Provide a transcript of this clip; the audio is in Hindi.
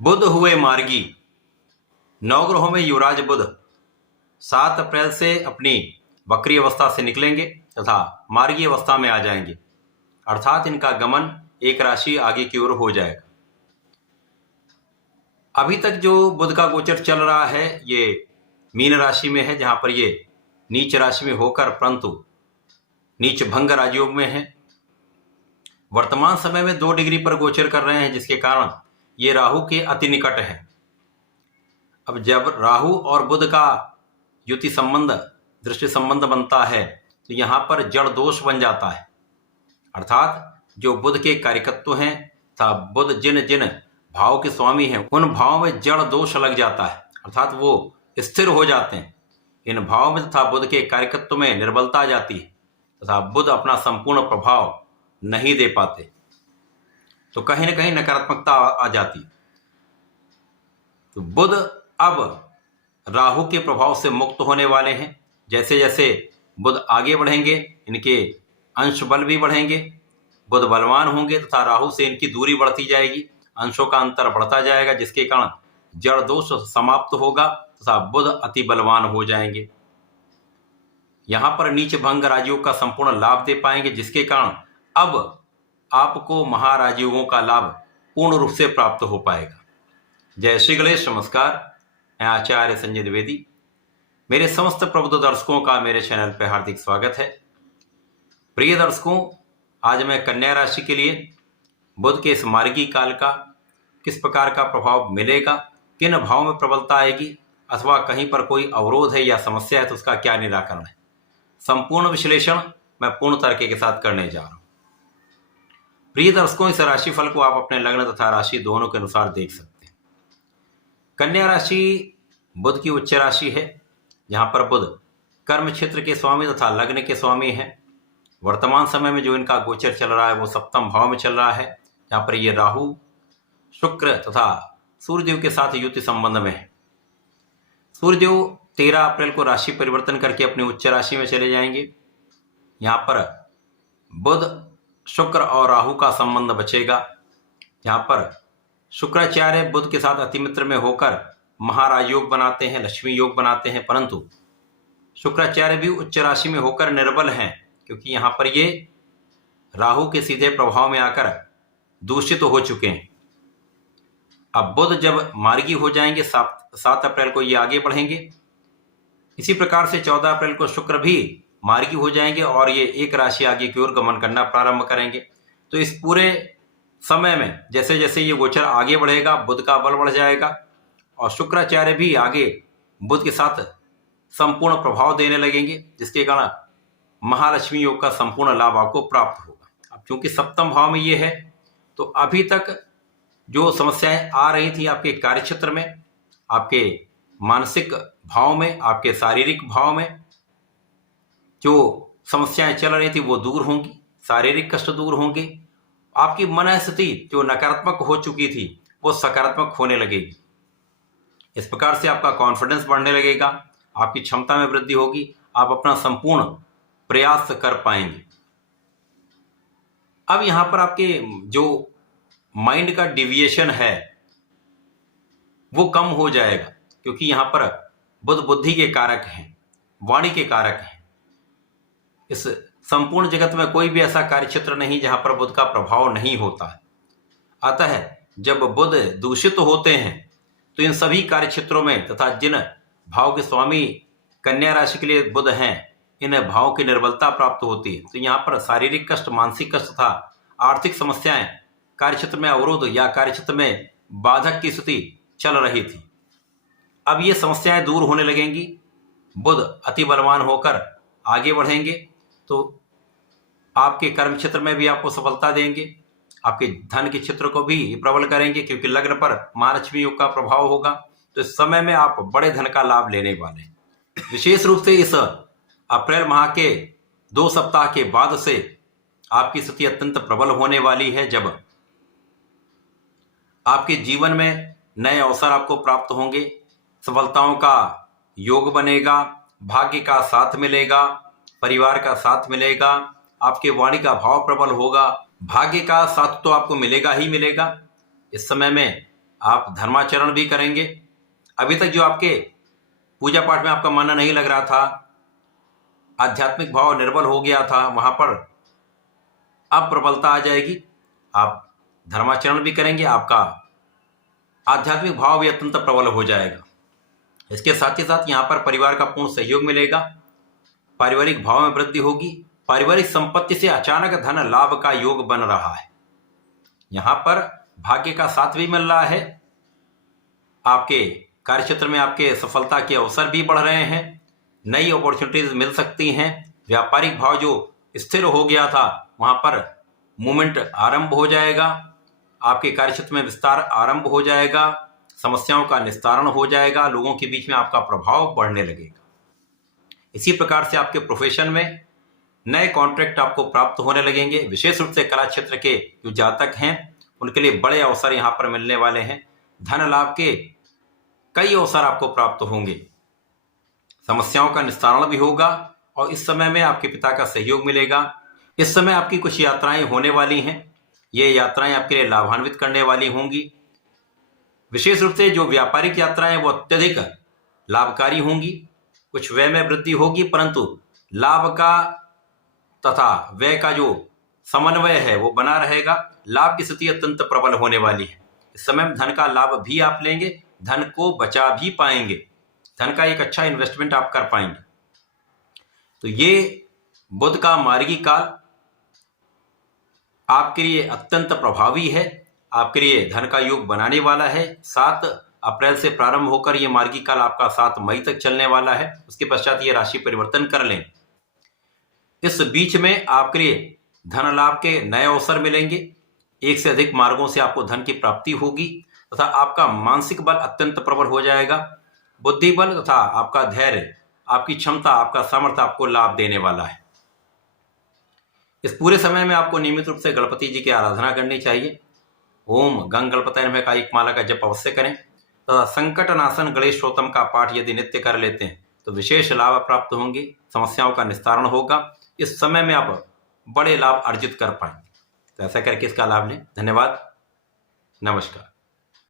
बुध हुए मार्गी। नवग्रहों में युवराज बुध 7 अप्रैल से अपनी वक्री अवस्था से निकलेंगे तथा मार्गी अवस्था में आ जाएंगे, अर्थात इनका गमन एक राशि आगे की ओर हो जाएगा। अभी तक जो बुध का गोचर चल रहा है ये मीन राशि में है, जहां पर ये नीच राशि में होकर परंतु नीच भंग राजयोग में है। वर्तमान समय में 2 डिग्री पर गोचर कर रहे हैं, जिसके कारण ये राहु के अति निकट है। अब जब राहु और बुध का युति संबंध, दृष्टि संबंध बनता है तो यहां पर जड़ दोष बन जाता है, अर्थात जो बुध के कार्यकत्व हैं तथा बुध जिन जिन भाव के स्वामी हैं उन भाव में जड़ दोष लग जाता है, अर्थात वो स्थिर हो जाते हैं। इन भाव में तथा बुध के कार्यकत्व में निर्बलता आ जाती है तथा बुध अपना संपूर्ण प्रभाव नहीं दे पाते, तो कहीं ना कहीं नकारात्मकता आ जाती। तो बुध अब राहु के प्रभाव से मुक्त होने वाले हैं। जैसे जैसे बुध आगे बढ़ेंगे इनके अंश बल भी बढ़ेंगे, बुध बलवान होंगे तथा राहु से इनकी दूरी बढ़ती जाएगी, अंशों का अंतर बढ़ता जाएगा, जिसके कारण जड़ दोष समाप्त होगा तथा बुध अति बलवान हो जाएंगे। यहां पर नीच भंग राजयोग का संपूर्ण लाभ दे पाएंगे, जिसके कारण अब आपको महाराजयोगों का लाभ पूर्ण रूप से प्राप्त हो पाएगा। जय श्री गणेश। नमस्कार, मैं आचार्य संजय द्विवेदी। मेरे समस्त प्रबुद्ध दर्शकों का मेरे चैनल पर हार्दिक स्वागत है। प्रिय दर्शकों, आज मैं कन्या राशि के लिए बुध के इस मार्गी काल का किस प्रकार का प्रभाव मिलेगा, किन भाव में प्रबलता आएगी, अथवा कहीं पर कोई अवरोध है या समस्या है तो उसका क्या निराकरण है, संपूर्ण विश्लेषण मैं पूर्ण तरीके के साथ करने जा रहा हूं। प्रिय दर्शकों, इस राशिफल को आप अपने लग्न तथा राशि दोनों के अनुसार देख सकते हैं। कन्या राशि बुध की उच्च राशि है, जहां पर बुध कर्म क्षेत्र के स्वामी तथा लग्न के स्वामी हैं। वर्तमान समय में जो इनका गोचर चल रहा है वो सप्तम भाव में चल रहा है, जहां पर ये राहु, शुक्र तथा सूर्यदेव के साथ युति संबंध में है। सूर्यदेव 13 अप्रैल को राशि परिवर्तन करके अपनी उच्च राशि में चले जाएंगे। यहां पर बुध, शुक्र और राहु का संबंध बचेगा। यहां पर शुक्राचार्य बुध के साथ अतिमित्र में होकर महाराज योग बनाते हैं, लक्ष्मी योग बनाते हैं, परंतु शुक्राचार्य भी उच्च राशि में होकर निर्बल हैं, क्योंकि यहां पर ये राहु के सीधे प्रभाव में आकर दूषित हो चुके हैं। अब बुध जब मार्गी हो जाएंगे 7 अप्रैल को ये आगे बढ़ेंगे। इसी प्रकार से 14 अप्रैल को शुक्र भी मार्गी हो जाएंगे और ये एक राशि आगे की ओर गमन करना प्रारंभ करेंगे। तो इस पूरे समय में जैसे जैसे ये गोचर आगे बढ़ेगा बुध का बल बढ़ जाएगा और शुक्राचार्य भी आगे बुध के साथ संपूर्ण प्रभाव देने लगेंगे, जिसके कारण महालक्ष्मी योग का संपूर्ण लाभ आपको प्राप्त होगा। अब चूंकि सप्तम भाव में ये है तो अभी तक जो समस्याएं आ रही थी आपके कार्यक्षेत्र में, आपके मानसिक भाव में, आपके शारीरिक भाव में जो समस्याएं चल रही थी वो दूर होंगी, शारीरिक कष्ट दूर होंगे, आपकी मन स्थिति जो नकारात्मक हो चुकी थी वो सकारात्मक होने लगेगी। इस प्रकार से आपका कॉन्फिडेंस बढ़ने लगेगा, आपकी क्षमता में वृद्धि होगी, आप अपना संपूर्ण प्रयास कर पाएंगे। अब यहां पर आपके जो माइंड का डिविएशन है वो कम हो जाएगा, क्योंकि यहां पर बुध बुद्धि के कारक हैं, वाणी के कारक हैं। इस संपूर्ण जगत में कोई भी ऐसा कार्यक्षेत्र नहीं जहां पर बुध का प्रभाव नहीं होता है। अतः जब बुध दूषित होते हैं तो इन सभी कार्यक्षेत्रों में तथा जिन भाव के स्वामी कन्या राशि के लिए बुध हैं, इन भावों की निर्बलता प्राप्त होती है। तो यहाँ पर शारीरिक कष्ट, मानसिक कष्ट तथा आर्थिक समस्याएं, कार्यक्षेत्र में अवरोध या कार्यक्षेत्र में बाधक की स्थिति चल रही थी, अब ये समस्याएं दूर होने लगेंगी। बुध अति बलवान होकर आगे बढ़ेंगे तो आपके कर्म क्षेत्र में भी आपको सफलता देंगे, आपके धन के क्षेत्र को भी प्रबल करेंगे, क्योंकि लग्न पर महालक्ष्मी योग का प्रभाव होगा। तो इस समय में आप बड़े धन का लाभ लेने वाले हैं। विशेष रूप से इस अप्रैल माह के 2 सप्ताह के बाद से आपकी स्थिति अत्यंत प्रबल होने वाली है, जब आपके जीवन में नए अवसर आपको प्राप्त होंगे, सफलताओं का योग बनेगा, भाग्य का साथ मिलेगा, परिवार का साथ मिलेगा, आपके वाणी का भाव प्रबल होगा, भाग्य का साथ तो आपको मिलेगा ही मिलेगा। इस समय में आप धर्माचरण भी करेंगे। अभी तक जो आपके पूजा पाठ में आपका मन नहीं लग रहा था, आध्यात्मिक भाव निर्बल हो गया था, वहां पर अब प्रबलता आ जाएगी। आप धर्माचरण भी करेंगे, आपका आध्यात्मिक भाव भी अत्यंत प्रबल हो जाएगा। इसके साथ ही साथ यहाँ पर परिवार का पूर्ण सहयोग मिलेगा, पारिवारिक भाव में वृद्धि होगी, पारिवारिक संपत्ति से अचानक धन लाभ का योग बन रहा है। यहाँ पर भाग्य का साथ भी मिल रहा है। आपके कार्यक्षेत्र में आपके सफलता के अवसर भी बढ़ रहे हैं, नई अपॉर्चुनिटीज मिल सकती हैं। व्यापारिक भाव जो स्थिर हो गया था वहां पर मूवमेंट आरंभ हो जाएगा, आपके कार्यक्षेत्र में विस्तार आरंभ हो जाएगा, समस्याओं का निस्तारण हो जाएगा, लोगों के बीच में आपका प्रभाव बढ़ने लगेगा। इसी प्रकार से आपके प्रोफेशन में नए कॉन्ट्रैक्ट आपको प्राप्त होने लगेंगे। विशेष रूप से कला क्षेत्र के जो जातक हैं उनके लिए बड़े अवसर यहाँ पर मिलने वाले हैं। धन लाभ के कई अवसर आपको प्राप्त होंगे, समस्याओं का निस्तारण भी होगा और इस समय में आपके पिता का सहयोग मिलेगा। इस समय आपकी कुछ यात्राएं होने वाली हैं, ये यात्राएं आपके लिए लाभान्वित करने वाली होंगी। विशेष रूप से जो व्यापारिक यात्राएं वो अत्यधिक लाभकारी होंगी। कुछ व्यय में वृद्धि होगी, परंतु लाभ का तथा व्यय का जो समन्वय है वो बना रहेगा। लाभ की स्थिति अत्यंत प्रबल होने वाली है। इस समय धन का लाभ भी आप लेंगे, धन को बचा भी पाएंगे, धन का एक अच्छा इन्वेस्टमेंट आप कर पाएंगे। तो ये बुध का मार्गी काल आपके लिए अत्यंत प्रभावी है, आपके लिए धन का योग बनाने वाला है। 7 अप्रैल से प्रारंभ होकर ये मार्गी काल आपका 7 मई तक चलने वाला है। उसके पश्चात ये राशि परिवर्तन कर लें। इस बीच में आपके लिए धन लाभ के नए अवसर मिलेंगे, एक से अधिक मार्गों से आपको धन की प्राप्ति होगी तथा आपका मानसिक बल अत्यंत प्रबल हो जाएगा। बुद्धि बल तथा आपका धैर्य, आपकी क्षमता, आपका सामर्थ्य आपको लाभ देने वाला है। इस पूरे समय में आपको नियमित रूप से गणपति जी की आराधना करनी चाहिए। ओम गंग गणपतये नमः का एक माला का जप अवश्य करें तथा संकट नाशन गणेश स्तोत्रम का पाठ यदि नित्य कर लेते हैं तो विशेष लाभ प्राप्त होंगे, समस्याओं का निस्तारण होगा। इस समय में आप बड़े लाभ अर्जित कर पाएंगे। तो ऐसा करके इसका लाभ लें। धन्यवाद, नमस्कार।